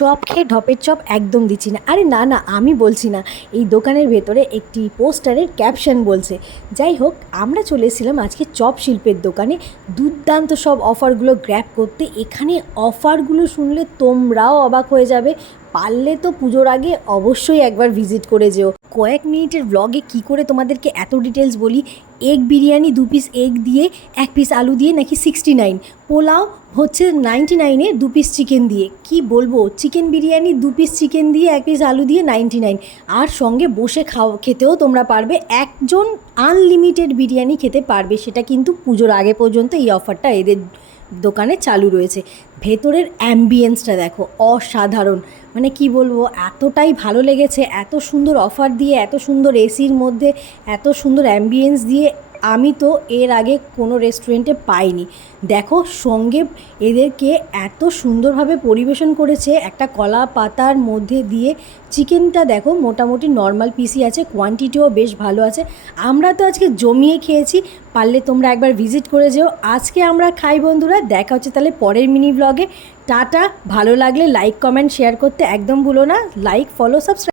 Chop খেয়ে ঢপের chop একদম দিচ্ছি না। আরে না না, আমি বলছি না। এই দোকানের ভেতরে একটি পোস্টারের ক্যাপশন বলছে। যাই হোক, আমরা চলে এসেছিলাম আজকে চপ শিল্পের দোকানে। দুর্দান্ত সব অফারগুলো গ্র্যাপ করতে। এখানে অফারগুলো শুনলে তোমরাও অবাক হয়ে যাবে। পারলে তো পুজোর আগে অবশ্যই একবার ভিজিট করে যেও। কয়েক মিনিটের ব্লগে কি করে তোমাদেরকে এত ডিটেলস বলি? এগ বিরিয়ানি দু পিস এগ দিয়ে, এক পিস আলু দিয়ে, নাকি সিক্সটি নাইন পোলাও হচ্ছে নাইনটি নাইনে দু পিস চিকেন দিয়ে। কি বলব? চিকেন বিরিয়ানি দু পিস চিকেন দিয়ে, এক পিস আলু দিয়ে নাইনটি নাইন আর সঙ্গে বসে খাও খেতেও তোমরা পারবে। একজন আনলিমিটেড বিরিয়ানি খেতে পারবে। সেটা কিন্তু পুজোর আগে পর্যন্ত এই অফারটা এদের দোকানে চালু রয়েছে। ভেতরের অ্যাম্বিয়েন্সটা দেখো, অসাধারণ। মানে কি বলব, এতটাই ভালো লেগেছে, এত সুন্দর অফার দিয়ে, এত সুন্দর এসির মধ্যে, এত সুন্দর অ্যাম্বিয়েন্স দিয়ে আমি তো এর আগে কোনো রেস্টুরেন্টে পাইনি। দেখো, সঙ্গে এদেরকে এত সুন্দরভাবে পরিবেশন করেছে, একটা কলা পাতার মধ্যে দিয়ে চিকেনটা দেখো, মোটামুটি নর্মাল পিসি আছে কোয়ান্টিটিও বেশ ভালো আছে। আমরা তো আজকে জমিয়ে খেয়েছি, পারলে তোমরা একবার ভিজিট করে যেও। আজকে আমরা খাই, বন্ধুরা, দেখা হচ্ছে তাহলে পরের মিনি ব্লগে টাটা, ভালো লাগলে লাইক কমেন্ট শেয়ার করতে একদম ভুলো না। Like follow subscribe